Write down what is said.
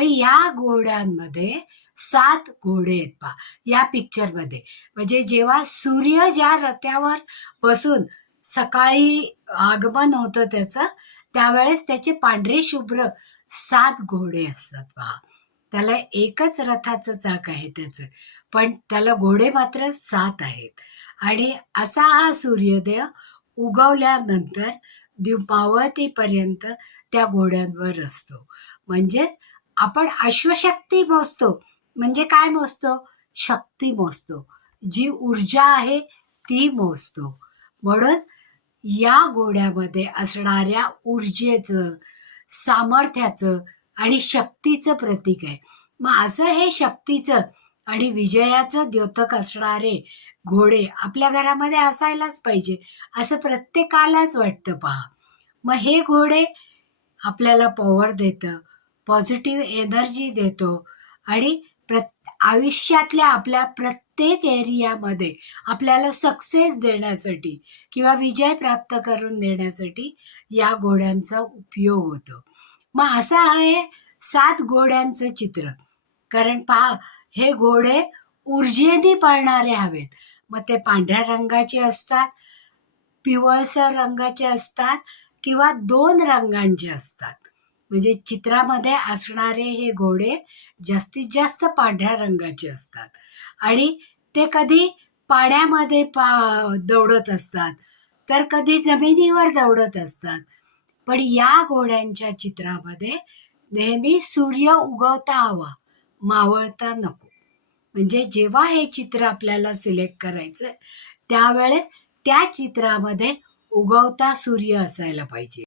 मग या घोड्यांमध्ये 7 घोडे आहेत पहा या पिक्चरमध्ये. म्हणजे जेव्हा सूर्य ज्या रथावर बसून सकाळी आगमन होतं त्याचं, त्यावेळेस त्याचे पांढरे शुभ्र 7 घोडे असतात पहा. त्याला एकच रथाचं चाक आहे त्याचं, पण त्याला घोडे मात्र 7 आहेत. आणि असा हा सूर्योदय उगवल्यानंतर मावळतीपर्यंत त्या घोड्यांवर असतो. म्हणजेच आपण अश्वशक्ती मोजतो. म्हणजे काय मोजतो? शक्ती मोजतो. जी ऊर्जा आहे ती मोजतो. म्हणून या घोड्यामध्ये असणाऱ्या ऊर्जेचं, सामर्थ्याचं आणि शक्तीचं प्रतीक आहे. मग असं हे शक्तीचं आणि विजयाचं द्योतक असणारे घोडे आपल्या घरामध्ये असायलाच पाहिजे, असं प्रत्येकालाच वाटतं पहा. मग हे घोडे आपल्याला पॉवर देतं, पॉझिटिव्ह एनर्जी देतो आणि आयुष्यातल्या आपल्या प्रत्येक एरियामध्ये आपल्याला सक्सेस देण्यासाठी किंवा विजय प्राप्त करून देण्यासाठी या घोड्यांचा उपयोग होतो. मग असं आहे 7 घोड्यांचं चित्र. कारण पहा, हे घोडे ऊर्जेने पळणारे हवेत. मग ते पांढऱ्या रंगाचे असतात, पिवळसर रंगाचे असतात किंवा 2 रंगांचे असतात. म्हणजे चित्रामध्ये असणारे हे घोडे जास्तीत जास्त पांढऱ्या रंगाचे असतात आणि ते कधी पाण्यामध्ये दौडत असतात, तर कधी जमिनीवर दौडत असतात. पण या घोड्यांच्या चित्रामध्ये नेहमी सूर्य उगवता हवा, मावळता नको. म्हणजे जेव्हा हे चित्र आपल्याला सिलेक्ट करायचं त्यावेळेस त्या चित्रामध्ये उगवता सूर्य असायला पाहिजे.